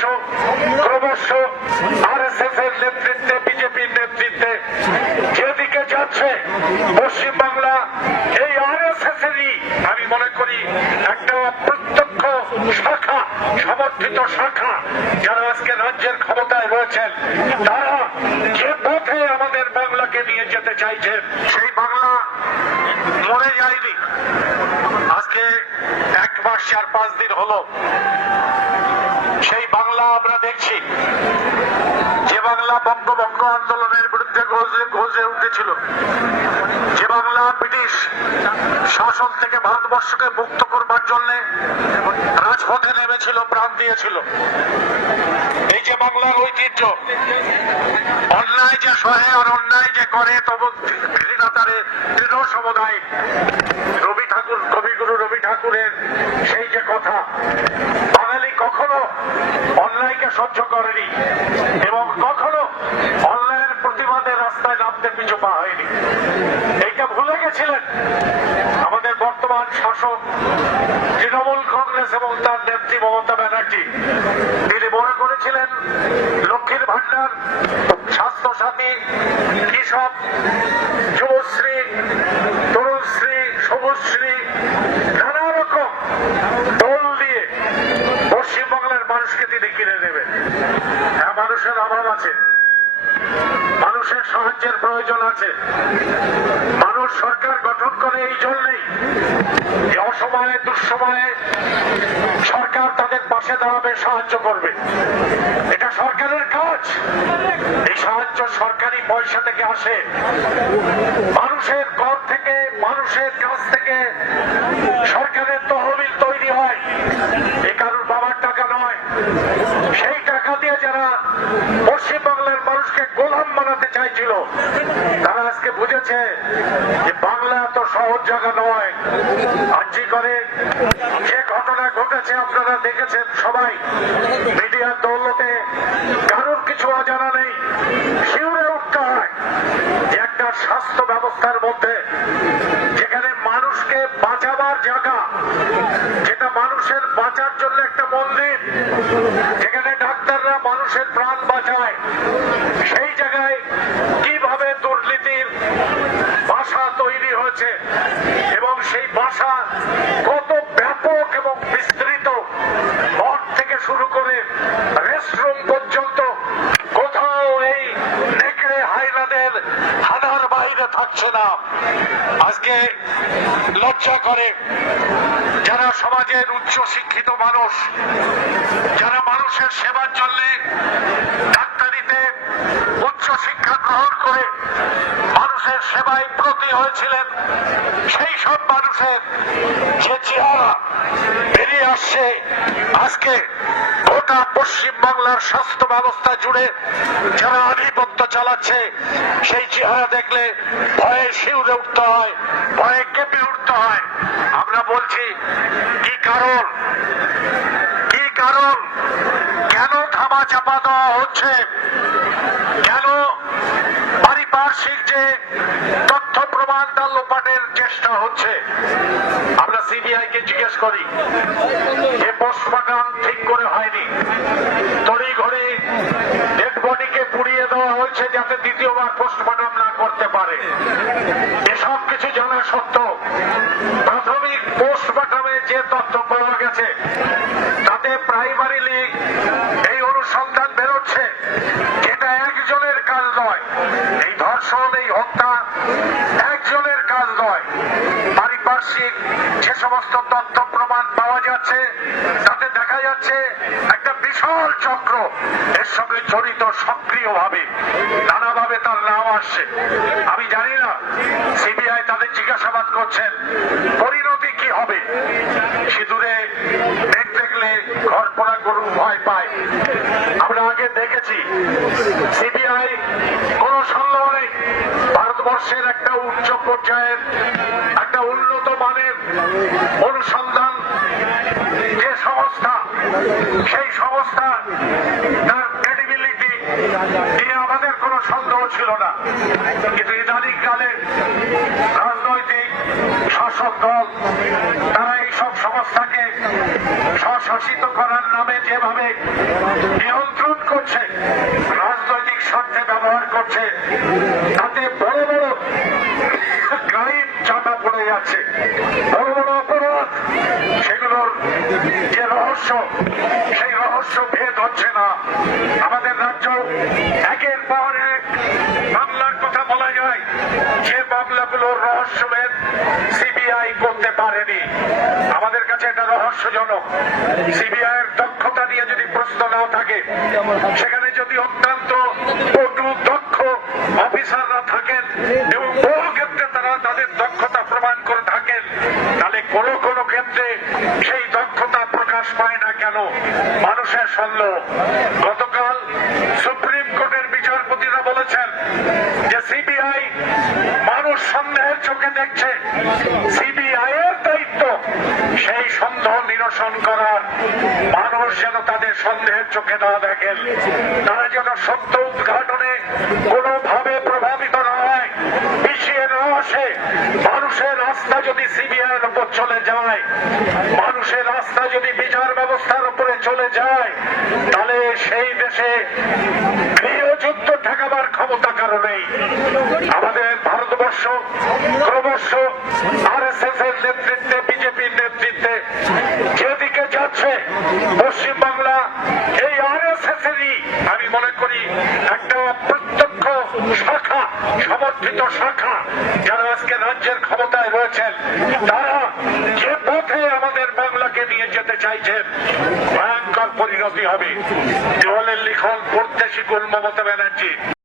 ক্রমশ আরএসএস এর নেতৃত্বে, বিজেপির নেতৃত্বে যেদিকে যাচ্ছে পশ্চিমবাংলা এই আরএসএস এরই আমি মনে করি একটা প্রত্যক্ষ শাখা, সমর্থিত শাখা, যারা আজকে রাজ্যের ক্ষমতায় রয়েছেন, তারা যে পথে আমাদের বাংলাকে নিয়ে যেতে চাইছেন সেই বাংলা মরে যায়নি। আজকে 1 মাস 4-5 দিন হলো সেই বাংলা আমরা দেখছি, যে বাংলা বঙ্গভঙ্গ আন্দোলনের বিরুদ্ধে গর্জে উঠেছিল, যে বাংলা ব্রিটিশ শাসন থেকে ভারতবর্ষকে মুক্ত করবার জন্য রাজপথে নেমেছিল, প্রাণ দিয়েছিল। এই যে বাংলার ঐতিহ্য, অন্যায় যে সহে আর অন্যায় যে করে তবু ঘৃণা তারে দৃঢ় সমুদায়, কবিগুরু রবি ঠাকুরের সেই যে কথা, বাঙালি কখনো অন্যায়কে সহ্য করেনি এবং কখনো অন্যায়ের প্রতিবাদের রাস্তায় নামতে পিছু পা হয়নি। এইটা ভুলে গেছিলেন আমাদের বর্তমান শাসক তৃণমূল কংগ্রেস এবং তার নেত্রী মমতা ব্যানার্জি। তিনি মনে করেছিলেন লক্ষ্মীর ভান্ডার, স্বাস্থ্য সাথী, কৃষক, যুবশ্রী, তরুণশ্রী, সবুজশ্রী, নানা রকম দল দিয়ে পশ্চিমবাংলার মানুষকে তিনি কিনে নেবেন। হ্যাঁ, মানুষের অভাব আছে, মানুষের সাহায্যের প্রয়োজন আছে। মানুষ সরকার গঠন করে এই জন্যই যে অসময়ে দুঃসময়ে সরকার তাদের পাশে দাঁড়াবে, সাহায্য করবে। এটা সরকারের কাজ। এই সাহায্য সরকারি পয়সা থেকে আসে, মানুষের কর থেকে, মানুষের কাছ থেকে সরকারের তহবিল তৈরি হয়। এ কারোর বাবার টাকা নয়। সেই টাকা দিয়ে যারা পশ্চিমবাংলার মানুষকে গোলাম বানাতে চাইছিল, তারা আজকে বুঝেছে যে বাংলা এত সহজ জায়গা নয়। আর্জি করে যে ঘটনা ঘটেছে আপনারা দেখেছেন সবাই, মিডিয়ার দৌলতে কারোর কিছু অজানা নেই। শিউরে উঠতে হয় যে একটা স্বাস্থ্য ব্যবস্থার মধ্যে, যেখানে মানুষকে বাঁচাবার জায়গা, যেটা মানুষের বাঁচার জন্য একটা মন্দির, যেখানে ডাক্তাররা মানুষের প্রাণ বাঁচায়, সেই জায়গায় কিভাবে দুর্নীতির বাসা তৈরি হয়েছে এবং সেই বাসা কত ব্যাপক এবং বিস্তৃত, মঠ থেকে শুরু করে রেস্টরুম পর্যন্ত কোথাও এই নেকড়ে হাইনাদের হানার বাইরে থাকছে না। আজকে লজ্জা করে যারা সমাজের উচ্চ শিক্ষিত মানুষ, যারা মানুষের সেবার জন্য ডাক্তারিতে উচ্চ শিক্ষা গ্রহণ করে মানুষের সেবায় ব্রতী হয়েছিলেন, সেই সব মানুষের যে চেহারা বেরিয়ে আসছে আজকে গোটা পশ্চিমবাংলার স্বাস্থ্য ব্যবস্থা জুড়ে যারা আধিপত্য চালাচ্ছে, সেই চেহারা দেখলে ভয়ে শিউরে উঠতে হয়, ভয়ে কেঁপে উঠতে হয়। আমরা বলছি কি কারণ, কি কারণ, কেন ধামা চাপা দেওয়া হচ্ছে, কেন পারিপার্শ্বিক যে তথ্য প্রমাণ তা লোপাটের চেষ্টা হচ্ছে। আমরা সিবিআই কে জিজ্ঞেস করি, যে পোস্টমর্টম ঠিক করে হয়নি, তড়িঘড়ি ডেড বডিকে পুড়িয়ে দেওয়া হয়েছে যাতে দ্বিতীয়বার পোস্টমর্টম না করতে পারে। এসব কিছু জানা সত্ত্বেও প্রাথমিক পোস্টমর্টমে যে তথ্য পাওয়া গেছে তাতে প্রাইমারিলি এই অনুসন্ধান বেরোচ্ছে যেটা একজনের কাজ নয়, এই ধর্ষণ, এই হত্যা একজনের কাজ নয়। পারিপার্শ্বিক যে সমস্ত তথ্য প্রমাণ পাওয়া যাচ্ছে তাতে দেখা যাচ্ছে একটা বিশাল চক্র এর সঙ্গে জড়িত সক্রিয়ভাবে, নানাভাবে তার নাম আসছে। আমি জানি না সিবিআই তাদের জিজ্ঞাসাবাদ করছেন, পরিণতি কি হবে। সিঁদুরে মেঘ দেখলে ঘর পোড়া গরু ভয় পায়। আমরা আগে দেখেছি সিবিআই কোন সন্দেহ নেই ভারতবর্ষের একটা উচ্চ পর্যায়ের, একটা উন্নত মানের অনুসন্ধান যে সংস্থা, সেই সংস্থা তার ক্রেডিবিলিটি নিয়ে আমাদের কোনো সন্দেহ ছিল না। কিন্তু ইদানিং কালে রাজনৈতিক শাসক দল তারা এইসব সংস্থাকে স্বশাসিত করার নামে যেভাবে করছে তাতে বড় বড় ক্রাইম চাপা পড়ে যাচ্ছে, বড় বড় অপরাধ, সেগুলোর যে রহস্য সেই রহস্য ভেদ হচ্ছে না। আমাদের রাজ্য একের পর এক মামলার কথা বলা যায়, যে মামলাগুলোর রহস্যভেদ সিবিআই করতে পারেনি। আমাদের কাছে এটা রহস্যজনক। সিবিআই এর দক্ষতা নিয়ে যদি প্রশ্ন নাও থাকে, সেখানে যদি অত্যন্ত পটু দক্ষ অফিসাররা থাকেন এবং বহু ক্ষেত্রে তারা তাদের দক্ষতা প্রমাণ করে থাকেন, তাহলে কোনো কোনো ক্ষেত্রে সেই দক্ষতা প্রকাশ পায় না কেন? মানুষের সন্দেহ। গতকাল সুপ্রিম কোর্টের বিচারপতিরা বলেছেন যে সিবিআই মানুষ সন্দেহের চোখে দেখছে, সিবিআই এর দায়িত্ব সেই সন্দেহ নিরসন করার, মানুষ যেন তাদের সন্দেহের চোখে না দেখেন, তারা যেন সত্য উদ্ঘাটনে কোনোভাবে প্রভাবিত না হয়, পিছিয়ে না আসে। মানুষের আস্থা যদি সিবিআই এর উপর চলে যায়, মানুষের আস্থা যদি বিচার ব্যবস্থার উপরে চলে যায়, তাহলে সেই দেশে গৃহযুদ্ধ ঠেকাবার ক্ষমতা কারো নেই। আমাদের ভারতবর্ষ ক্রমশ আরএসএস এর নেতৃত্বে, বিজেপির নেতৃত্বে যেদিকে যাচ্ছে, পশ্চিমবাংলা এই আরএসএস এরই আমি মনে করি একটা প্রত্যক্ষ শাখা, সমর্থিত শাখা, যারা আজকে রাজ্যের ক্ষমতায় রয়েছেন, তারা যে পথে আমাদের বাংলাকে নিয়ে যেতে চাইছেন, ভয়ঙ্কর পরিণতি হবে। দেওয়ালের লিখন পড়তে শিখুন মমতা ব্যানার্জি।